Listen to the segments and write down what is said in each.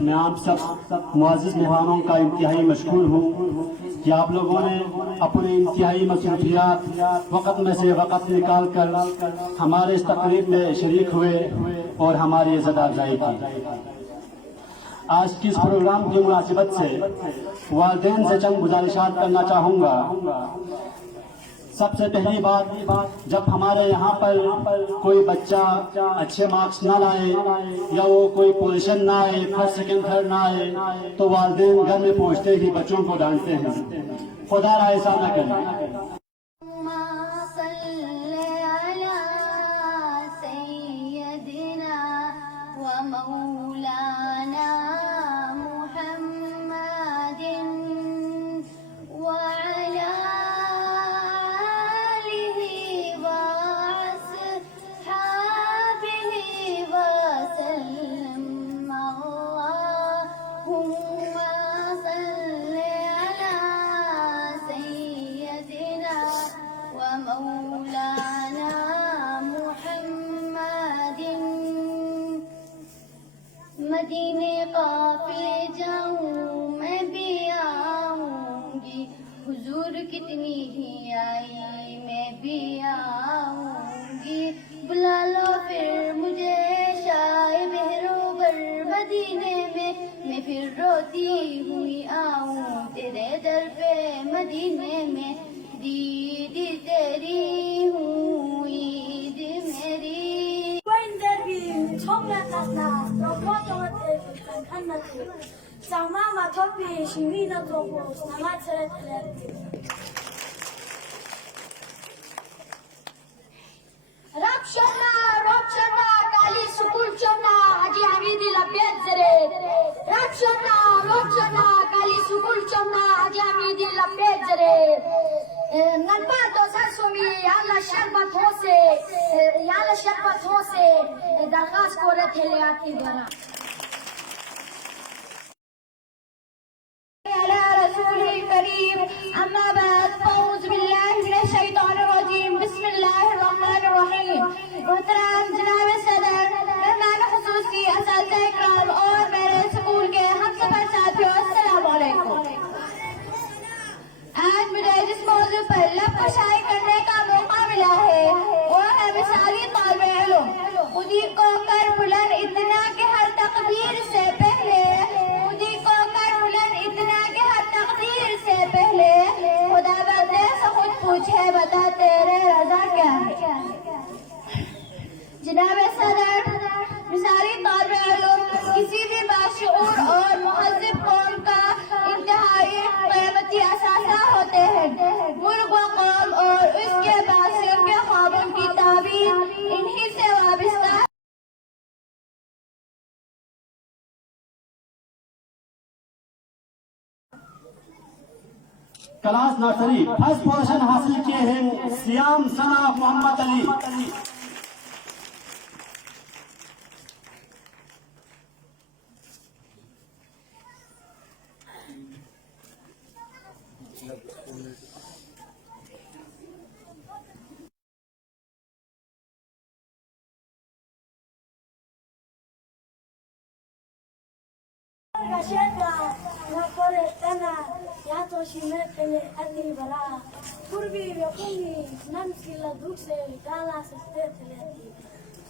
میں آپ سب معزز مہمانوں کا انتہائی مشکور ہوں کہ آپ لوگوں نے اپنے انتہائی مصروفیات وقت میں سے وقت نکال کر ہمارے اس تقریب میں شریک ہوئے اور ہماری عزت افزائی کی۔ آج کی اس پروگرام کی مناسبت سے والدین سے چند گزارشات کرنا چاہوں گا۔ سب سے پہلی بات، جب ہمارے یہاں پر کوئی بچہ اچھے مارکس نہ لائے یا وہ کوئی پوزیشن نہ آئے، فرسٹ سیکنڈ تھرڈ نہ آئے، تو والدین گھر میں پہنچتے ہی بچوں کو ڈانٹتے ہیں۔ خدا را ایسا نہ کرے۔ مدینے قافلے جاؤں میں بھی آؤں گی، حضور کتنی ہی آئی میں بھی آؤں گی، بلا لو پھر مجھے شاہ بہروبر مدینے میں پھر روتی ہوئی آؤں تیرے در پہ مدینے میں، دید تیری ہوں عید میری۔ ربشنا کالی سکول چنا حاجی حمیدی لبیت زره، ربشنا کالی سکول چنا حاجی حمیدی لبیت زره، ننبا تو سرسومی یالا شربت ہو سے درخواست کو رکھے لے آپ کی برا على رسوله الكريم، أما بعد فأعوذ بالله من الشيطان الرجيم، بسم الله الرحمن الرحيم۔ محترم جناب صدر، مہمان خصوصی، اساتذہ اکرام اور میرے اسکول کے ہم سفر ساتھیوں، السلام علیکم۔ آج مجھے جس موضوع پر لب کشائی کرنے کا موقع ملا ہے وہ ہے مثالی طالب علم، خودی کو کر بلند اتنا کہ ہر تقدیر سے پہلے، خودی کو کر بلند اتنا کہ ہر تقدیر سے پہلے، خدا بندے سے خود پوچھے بتا تیرے رضا کیا ہے۔ جناب صدر، مثالی طالب علم کسی بھی باشعور اور مہذب قوم کا انتہائی قیمتی اثاثہ ہوتے ہیں۔ ملک و قوم اور اس کے باعثوں کے خوابوں کی تعبیر انہی سے وابستہ ہے۔ کلاس نرسری فرسٹ پوزیشن حاصل کیے ہیں سیام ثنا محمد علی۔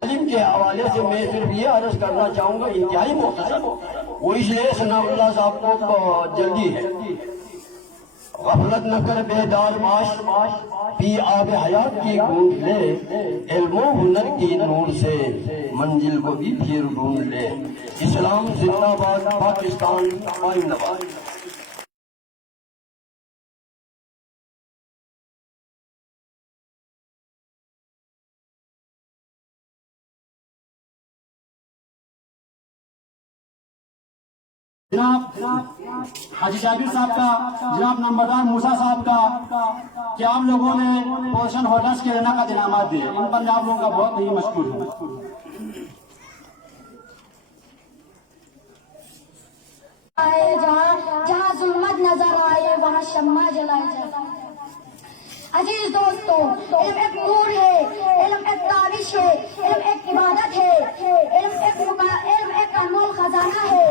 تعلیم کے حوالے سے میں صرف یہ عرض کرنا چاہوں گا، انتہائی مختصر، وہ اس لیے ثناء اللہ صاحب کو جلدی ہے۔ غفلت نہ کر بیدار باش، پی آب حیات کی گونج لے، علم و ہنر کی نور سے منزل کو بھی پھر ڈھونڈ لے۔ اسلام زندہ باد، پاکستان قائم نباد۔ جناب حاجی جابر صاحب کا، جناب نمبردار موسیٰ صاحب کا، کہ آپ لوگوں نے پوزیشن ہولڈرز کے نقد انعامات دیے، ان پر آپ لوگوں کا بہت ہی مشکور ہوں۔ جہاں ظلمت نظر آئے وہاں شمع جلائی جائے۔ عزیز دوستو، علم ایک نور ہے، علم ایک تابش ہے، علم ایک عبادت ہے، علم ایک انمول خزانہ ہے۔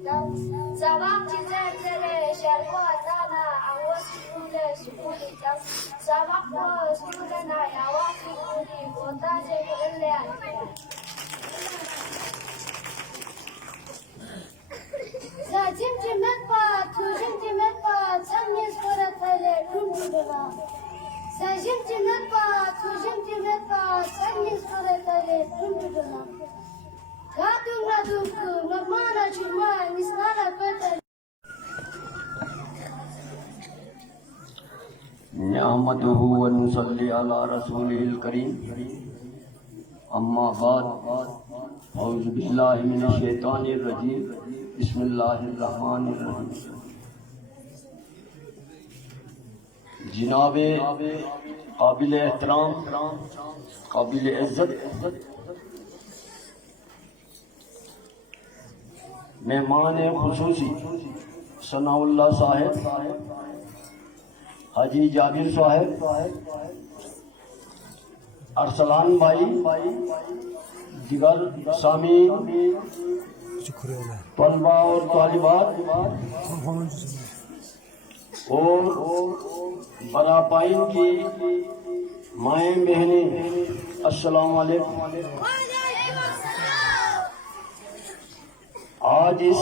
سبق زلزلة شلواتنا عوض سكولي سبق سكولنا يا واسكولي وتاجي كل Zajimcimet pat, tujimcimet pat, sannyes koratale dumdudala. Zajimcimet pat, tujimcimet pat, sannyes koratale dumdudala. Gadung radungku, normala cuma misnala patale. نعمته ونصلي على رسوله الكريم اما بعد اعوذ باللہ من الشیطان الرجیم بسم اللہ الرحمن الرحیم جناب قابل احترام قابل عزت مہمان خصوصی ثناء اللہ صاحب حاجی جابر صاحب ارسلان بھائی دیگر سامعین طلباء اور طالبات اور براپائن کی مائیں بہنیں السلام علیکم۔ آج اس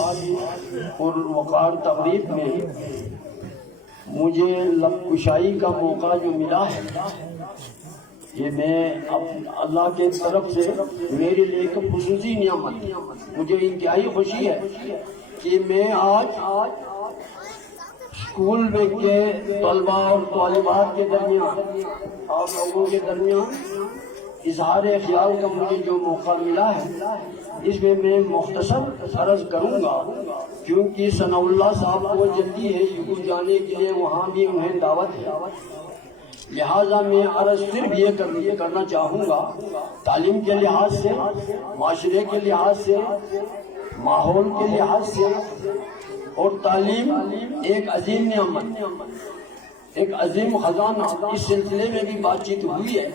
پروقار تقریب میں مجھے لب کشائی کا موقع جو ملا ہے یہ میں اللہ کے طرف سے میرے لیے ایک خصوصی نعمت، مجھے انتہائی خوشی ہے کہ میں آج اسکول میں کے طلباء اور طالبات کے درمیان آپ لوگوں کے درمیان اظہار خیال کا مجھے جو موقع ملا ہے اس میں مختصر عرض کروں گا، کیونکہ ثناء اللہ صاحب کو جلدی ہے اسکول جانے کے لیے، وہاں بھی انہیں دعوت ہے، لہٰذا میں عرض صرف یہ کرنا چاہوں گا تعلیم کے لحاظ سے، معاشرے کے لحاظ سے، ماحول کے لحاظ سے، اور تعلیم ایک عظیم نعمت، ایک عظیم خزانہ، اس سلسلے میں بھی بات چیت ہوئی ہے،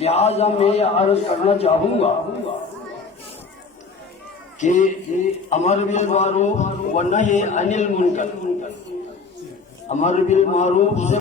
لہٰذا میں یہ عرض کرنا چاہوں گا کہ امر بالمعروف و نہی عن المنکر، امر بالمعروف سے